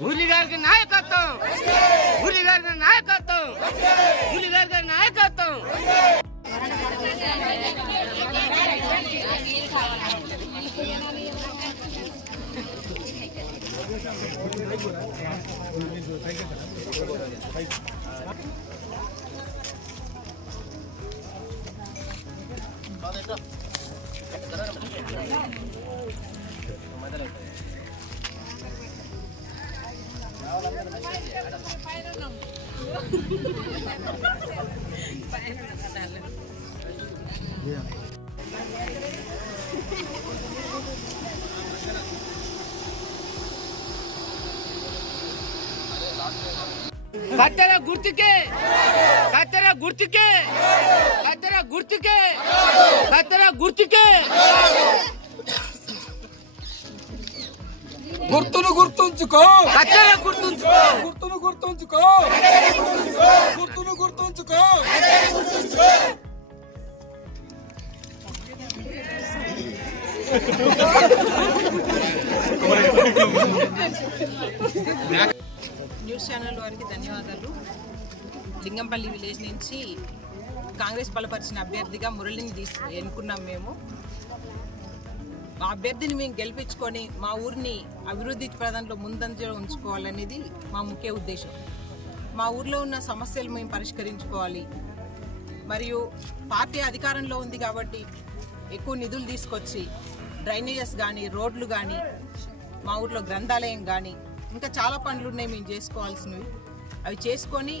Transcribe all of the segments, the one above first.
మురళి గారికి నాయకత్వం మురళి గారికి నాయకత్వం మురళి గారికి నాయకత్వం కత్తెర గుర్తుకే కత్తెర గుర్తుకే కత్తెర గుర్తుకే కత్తెర గుర్తుకే గుర్తును గుర్తుంచుకో. గుర్తుంచుకో. గుర్తును గుర్తుంచుకో. గుర్తును గుర్తుంచుకో. న్యూస్ ఛానల్ వారికి ధన్యవాదాలు. లింగంపల్లి విలేజ్ నుంచి కాంగ్రెస్ బలపరిచిన అభ్యర్థిగా మురళిని తీసు ఎన్నుకున్నాం మేము. మా అభ్యర్థిని మేము గెలిపించుకొని మా ఊరిని అభివృద్ధి ప్రదంలో ముందంజలో ఉంచుకోవాలనేది మా ముఖ్య ఉద్దేశం. మా ఊర్లో ఉన్న సమస్యలు మేము పరిష్కరించుకోవాలి. మరియు పార్టీ అధికారంలో ఉంది కాబట్టి ఎక్కువ నిధులు తీసుకొచ్చి డ్రైనేజెస్ కానీ రోడ్లు కానీ మా ఊర్లో గ్రంథాలయం కానీ ఇంకా చాలా పనులు ఉన్నాయి మేము చేసుకోవాల్సినవి. అవి చేసుకొని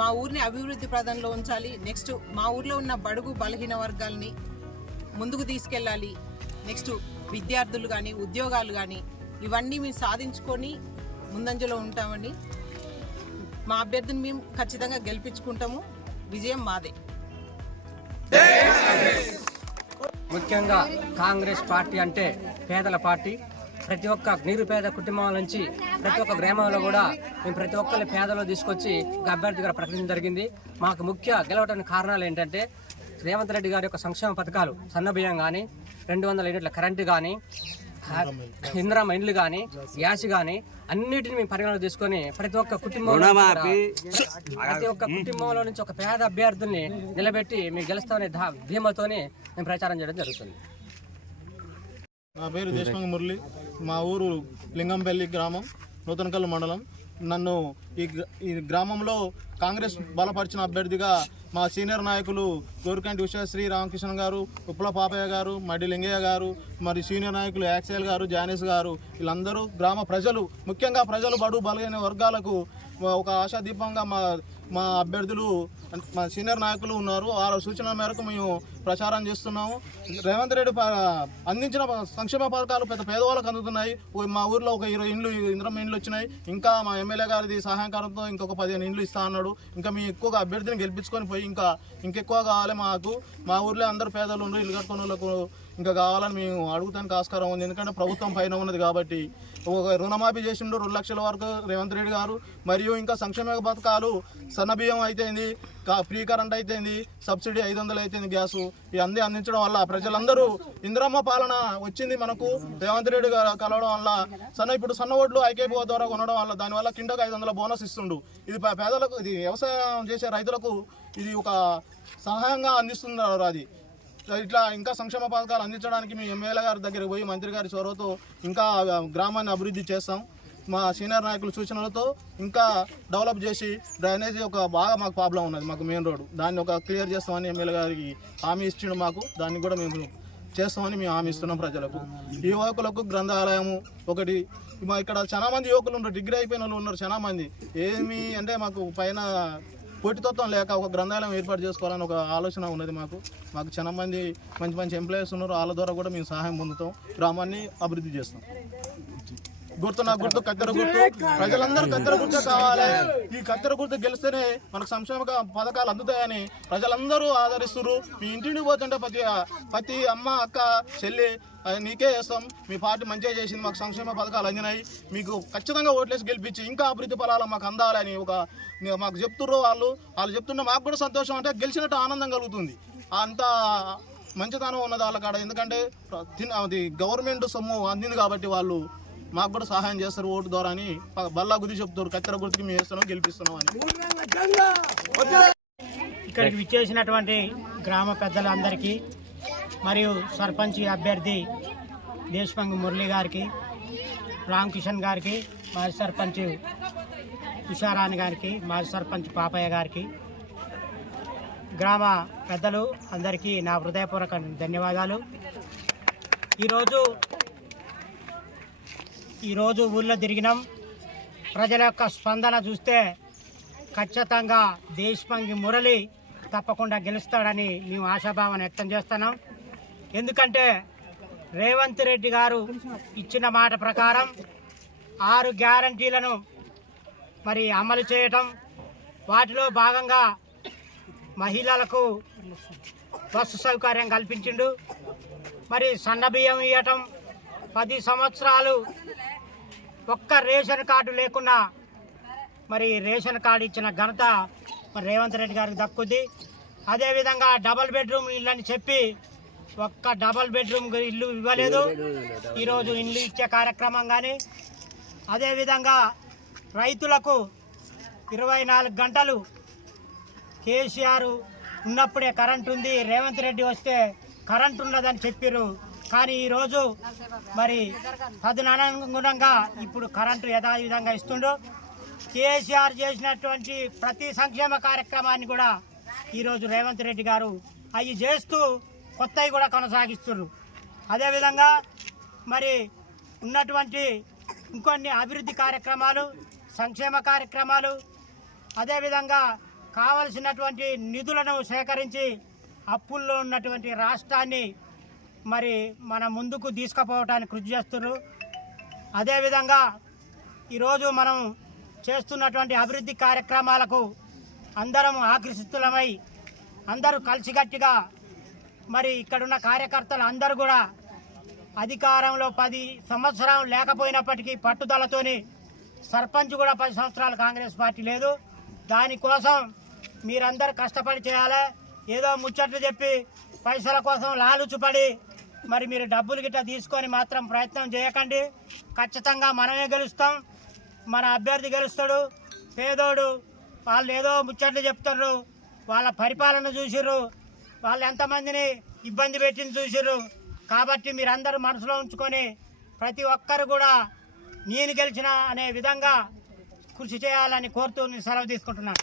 మా ఊరిని అభివృద్ధి ప్రదంలో ఉంచాలి. నెక్స్ట్ మా ఊర్లో ఉన్న బడుగు బలహీన వర్గాల్ని ముందుకు తీసుకెళ్ళాలి. నెక్స్ట్ విద్యార్థులు కానీ ఉద్యోగాలు కానీ ఇవన్నీ మేము సాధించుకొని ముందంజలో ఉంటామని మా అభ్యర్థిని మేము ఖచ్చితంగా గెలిపించుకుంటాము. విజయం మాదే. ముఖ్యంగా కాంగ్రెస్ పార్టీ అంటే పేదల పార్టీ. ప్రతి ఒక్క నిరుపేద కుటుంబాల నుంచి ప్రతి ఒక్క గ్రామంలో కూడా మేము ప్రతి ఒక్కరిని పేదలో తీసుకొచ్చి అభ్యర్థిగా ప్రకటించడం జరిగింది. మాకు ముఖ్య గెలవడానికి కారణాలు ఏంటంటే రేవంత్ రెడ్డి గారి యొక్క సంక్షేమ పథకాలు సన్నబియ్యం కానీ రెండు వందల యూనిట్ల కరెంటు కానీ ఇందిరామ ఇండ్లు కానీ గ్యాస్ కానీ అన్నిటిని మేము పరిగణలో తీసుకొని ప్రతి ఒక్క కుటుంబంలో ప్రతి ఒక్క కుటుంబంలో నుంచి ఒక పేద అభ్యర్థుల్ని నిలబెట్టి మేము గెలుస్తామనే ధా- ధీమాతోని మేము ప్రచారం చేయడం జరుగుతుంది. నా పేరు దేశమంగ మురళి. మా ఊరు లింగంపల్లి గ్రామం నూతనకల్లు మండలం. నన్ను ఈ ఈ గ్రామంలో కాంగ్రెస్ బలపరిచిన అభ్యర్థిగా మా సీనియర్ నాయకులు గోరికంటి విశ్వశ్రీ రామకృష్ణ గారు ఉప్పల పాపయ్య గారు మడి లింగయ్య గారు మరి సీనియర్ నాయకులు యాక్సేల్ గారు జానీస్ గారు వీళ్ళందరూ గ్రామ ప్రజలు ముఖ్యంగా ప్రజలు బడు బలైన వర్గాలకు ఒక ఆశాదీపంగా మా మా అభ్యర్థులు మా సీనియర్ నాయకులు ఉన్నారు. వాళ్ళ సూచన మేరకు మేము ప్రచారం చేస్తున్నాము. రేవంత్ రెడ్డి ప- అందించిన సంక్షేమ పథకాలు పెద్ద పేదవాళ్ళకు అందుతున్నాయి. మా ఊర్లో ఒక ఇరవై ఇండ్లు ఇంద్రం ఇండ్లు వచ్చినాయి. ఇంకా మా ఎమ్మెల్యే గారిది సహాయకారంతో ఇంకొక పదిహేను ఇండ్లు ఇస్తా అన్నాడు. ఇంకా మేము ఎక్కువగా అభ్యర్థిని గెలిపించుకొని పోయి ఇంకా ఇంకెక్కువ కావాలి మాకు. మా ఊర్లో అందరు పేదలు ఉండ్రు ఇల్లు కట్టుకున్న వాళ్ళకు ఇంకా కావాలని మేము అడుగుతానికి ఆస్కారం ఉంది. ఎందుకంటే ప్రభుత్వం పైన ఉన్నది కాబట్టి. ఒక రుణమాఫీ చేసిండు రెండు లక్షల వరకు రేవంత్ రెడ్డి గారు. మరియు ఇంకా సంక్షేమ పథకాలు సన్నబియ్యం అయితేంది కా ఫ్రీ కరెంట్ అయితేంది సబ్సిడీ ఐదు వందలు అయితేంది గ్యాసు. ఇవి అన్నీ అందించడం వల్ల ప్రజలందరూ ఇందిరమ్మ పాలన వచ్చింది మనకు. రేవంత్ రెడ్డి గారు కలవడం వల్ల సన్న ఇప్పుడు సన్న ఓట్లు ఐకేపీ ద్వారా కొనడం వల్ల దానివల్ల కిండకు ఐదు వందల బోనస్ ఇస్తుండు. ఇది పేదలకు ఇది వ్యవసాయం చేసే రైతులకు ఇది ఒక సహాయంగా అందిస్తున్నారు అది. ఇట్లా ఇంకా సంక్షేమ పథకాలు అందించడానికి మేము ఎమ్మెల్యే గారి దగ్గరికి పోయి మంత్రి గారి చొరవతో ఇంకా గ్రామాన్ని అభివృద్ధి చేస్తాం. మా సీనియర్ నాయకుల సూచనలతో ఇంకా డెవలప్ చేసి డ్రైనేజీ ఒక బాగా మాకు ప్రాబ్లం ఉన్నది మాకు మెయిన్ రోడ్ దాన్ని ఒక క్లియర్ చేస్తామని ఎమ్మెల్యే గారికి హామీ ఇచ్చిండు మాకు. దాన్ని కూడా మేము చేస్తామని మేము హామీ ఇస్తున్నాం ప్రజలకు. ఈ యువకులకు గ్రంథాలయము ఒకటి. మా ఇక్కడ చాలా మంది యువకులు ఉన్నారు డిగ్రీ అయిపోయిన వాళ్ళు ఉన్నారు చాలా మంది. ఏమి అంటే మాకు పైన పోటీతత్వం లేక ఒక గ్రంథాలయం ఏర్పాటు చేసుకోవాలని ఒక ఆలోచన ఉన్నది మాకు. మాకు చాలా మంది మంచి మంచి ఎంప్లాయీస్ ఉన్నారు. వాళ్ళ ద్వారా కూడా మేము సహాయం పొందుతాం. గ్రామాన్ని అభివృద్ధి చేస్తాం. గుర్తు నా గుర్తు కత్తెర గుర్తు. ప్రజలందరూ కత్తెర గుర్తు కావాలి. ఈ కత్తెర గుర్తు గెలిస్తేనే మనకు సంక్షేమ పథకాలు అందుతాయని ప్రజలందరూ ఆదరిస్తున్నారు మీ ఇంటిని పోతుంటే ప్రతి ప్రతి అమ్మ అక్క చెల్లి అది నీకే చేస్తాం. మీ పార్టీ మంచిగా చేసింది మాకు సంక్షేమ పథకాలు అందినాయి. మీకు ఖచ్చితంగా ఓట్లేసి గెలిపించి ఇంకా అభివృద్ధి ఫలాలు మాకు అందాలని ఒక మాకు చెప్తుర్రు వాళ్ళు. వాళ్ళు చెప్తుంటే మాకు కూడా సంతోషం అంటే గెలిచినట్టు ఆనందం కలుగుతుంది. అంత మంచితనం ఉన్నది వాళ్ళ కాడ. ఎందుకంటే అది గవర్నమెంట్ సొమ్ము అందింది కాబట్టి వాళ్ళు మాకు కూడా సహాయం చేస్తారు ఓటు ద్వారా అని. బల్లా గుద్ది చెప్తారు కత్తెర గుర్తుకి మేము వేస్తున్నాం గెలిపిస్తున్నాం అని. ఇక్కడికి విచ్చేసినటువంటి గ్రామ పెద్దలందరికీ మరియు సర్పంచ్ అభ్యర్థి దేశపంగ్ మురళి గారికి రామకిషన్ గారికి మాజీ సర్పంచ్ ఉషారాణి గారికి మాజీ సర్పంచ్ పాపయ్య గారికి గ్రామ పెద్దలు అందరికీ నా హృదయపూర్వక ధన్యవాదాలు. ఈరోజు ఈరోజు ఊళ్ళో తిరిగినాం. ప్రజల యొక్క స్పందన చూస్తే ఖచ్చితంగా దేశపంగి మురళి తప్పకుండా గెలుస్తాడని మేము ఆశాభావం వ్యక్తం చేస్తున్నాం. ఎందుకంటే రేవంత్ రెడ్డి గారు ఇచ్చిన మాట ప్రకారం ఆరు గ్యారంటీలను మరి అమలు చేయటం వాటిలో భాగంగా మహిళలకు బస్సు సౌకర్యం కల్పించిండు. మరి సన్న బియ్యం ఇవ్వటం పది సంవత్సరాలు ఒక్క రేషన్ కార్డు లేకున్నా మరి రేషన్ కార్డు ఇచ్చిన ఘనత మరి రేవంత్ రెడ్డి గారికి దక్కుద్ది. అదేవిధంగా డబల్ బెడ్రూమ్ ఇల్లు అని చెప్పి ఒక్క డబల్ బెడ్రూమ్ ఇల్లు ఇవ్వలేదు. ఈరోజు ఇల్లు ఇచ్చే కార్యక్రమం కానీ అదేవిధంగా రైతులకు ఇరవై నాలుగు గంటలు కేసీఆర్ ఉన్నప్పుడే కరెంట్ ఉంది రేవంత్ రెడ్డి వస్తే కరెంట్ ఉన్నదని చెప్పారు కానీ ఈరోజు మరి తదనుగుణంగా ఇప్పుడు కరెంటు యథావిధంగా ఇస్తుండు. కేసీఆర్ చేసినటువంటి ప్రతి సంక్షేమ కార్యక్రమాన్ని కూడా ఈరోజు రేవంత్ రెడ్డి గారు అవి చేస్తూ కొత్తవి కూడా కొనసాగిస్తున్నారు. అదేవిధంగా మరి ఉన్నటువంటి ఇంకొన్ని అభివృద్ధి కార్యక్రమాలు సంక్షేమ కార్యక్రమాలు అదేవిధంగా కావలసినటువంటి నిధులను సేకరించి అప్పుల్లో ఉన్నటువంటి రాష్ట్రాన్ని మరి మన ముందుకు తీసుకుపోవటానికి కృషి చేస్తున్నారు అదేవిధంగా ఈరోజు మనం చేస్తున్నటువంటి అభివృద్ధి కార్యక్రమాలకు అందరం ఆకర్షితులమై అందరూ కలిసికట్టుగా మరి ఇక్కడున్న కార్యకర్తలు అందరూ కూడా అధికారంలో పది సంవత్సరం లేకపోయినప్పటికీ పట్టుదలతోని సర్పంచ్ కూడా పది సంవత్సరాలు కాంగ్రెస్ పార్టీ లేదు. దానికోసం మీరందరూ కష్టపడి చేయాలి. ఏదో ముచ్చట్లు చెప్పి పైసల కోసం లాలుచుపడి మరి మీరు డబ్బులు గిట్ట తీసుకొని మాత్రం ప్రయత్నం చేయకండి. ఖచ్చితంగా మనమే గెలుస్తాం. మన అభ్యర్థి గెలుస్తాడు. పేదోడు వాళ్ళు ఏదో ముచ్చట్లు చెప్తారు వాళ్ళ పరిపాలన చూసిర్రు. వాళ్ళు ఎంతమందిని ఇబ్బంది పెట్టింది చూసిర్రు. కాబట్టి మీరందరూ మనసులో ఉంచుకొని ప్రతి ఒక్కరు కూడా నేను గెలిచిన అనే విధంగా కృషి చేయాలని కోరుతూ నేను సెలవు తీసుకుంటున్నాను.